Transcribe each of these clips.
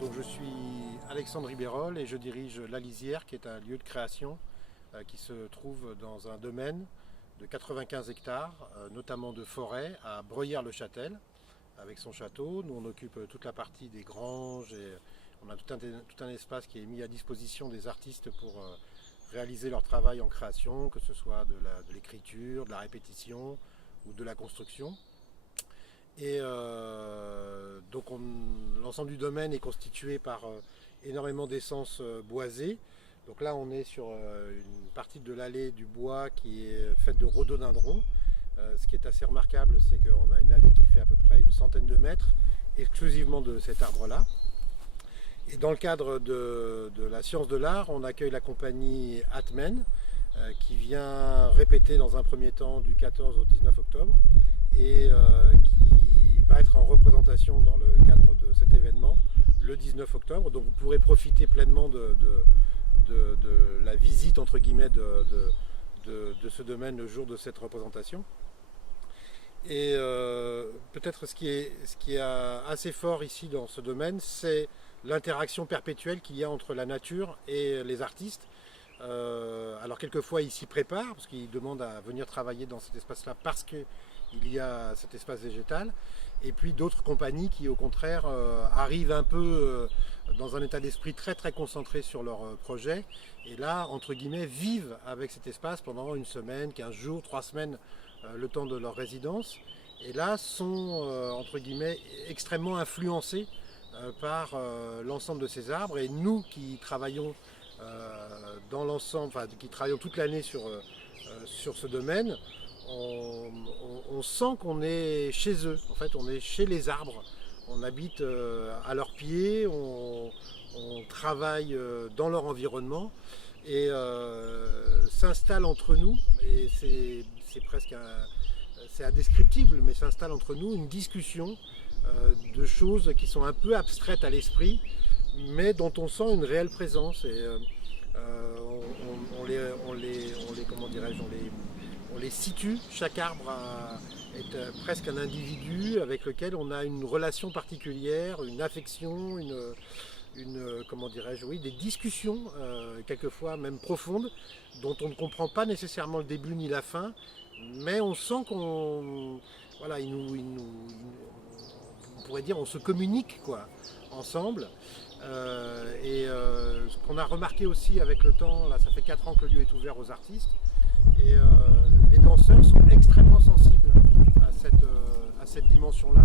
Donc je suis Alexandre Ribérol et je dirige La Lisière, qui est un lieu de création qui se trouve dans un domaine de 95 hectares, notamment de forêt, à Breuillères-le-Châtel, avec son château. Nous on occupe toute la partie des granges et on a tout un espace qui est mis à disposition des artistes pour réaliser leur travail en création, que ce soit de l'écriture, de la répétition ou de la construction. Et donc l'ensemble du domaine est constitué par énormément d'essences boisées. Donc là on est sur une partie de l'allée du bois qui est faite de rhododendron. Ce qui est assez remarquable, c'est qu'on a une allée qui fait à peu près une centaine de mètres, exclusivement de cet arbre-là. Et dans le cadre de la science de l'art, on accueille la compagnie Atmen, qui vient répéter dans un premier temps du 14 au 19 octobre et qui va être en représentation dans le cadre de cet événement le 19 octobre. Donc vous pourrez profiter pleinement de la visite entre guillemets de ce domaine le jour de cette représentation. Et peut-être ce qui est assez fort ici dans ce domaine, c'est l'interaction perpétuelle qu'il y a entre la nature et les artistes. Alors quelquefois ils s'y préparent parce qu'ils demandent à venir travailler dans cet espace-là parce qu'il y a cet espace végétal. Et puis d'autres compagnies qui au contraire arrivent un peu dans un état d'esprit très très concentré sur leur projet. Et là, entre guillemets, vivent avec cet espace pendant une semaine, 15 jours, 3 semaines, le temps de leur résidence. Et là sont, entre guillemets, extrêmement influencés par l'ensemble de ces arbres. Et nous qui travaillons dans l'ensemble, enfin qui travaillons toute l'année sur ce domaine, on sent qu'on est chez eux. En fait, on est chez les arbres. On habite à leurs pieds, on travaille dans leur environnement et s'installe entre nous. Et c'est presque c'est indescriptible, mais s'installe entre nous une discussion de choses qui sont un peu abstraites à l'esprit, mais dont on sent une réelle présence. Et comment dirais-je, on les situe. Chaque arbre est presque un individu avec lequel on a une relation particulière, une affection, comment dirais-je, oui, des discussions, quelquefois même profondes, dont on ne comprend pas nécessairement le début ni la fin, mais on sent voilà, on pourrait dire, on se communique quoi, ensemble. Ce qu'on a remarqué aussi avec le temps, là, ça fait 4 ans que le lieu est ouvert aux artistes, et les danseurs sont extrêmement sensibles à cette dimension-là.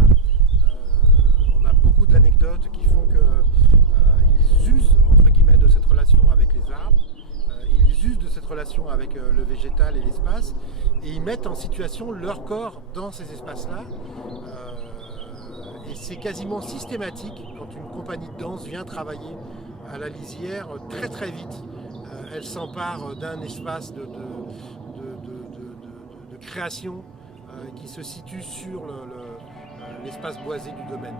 On a beaucoup d'anecdotes qui font qu'ils usent entre guillemets de cette relation avec les arbres, ils usent de cette relation avec le végétal et l'espace, et ils mettent en situation leur corps dans ces espaces-là. Et c'est quasiment systématique quand une compagnie de danse vient travailler à La Lisière, très très vite. Elle s'empare d'un espace de création qui se situe sur l'espace boisé du domaine.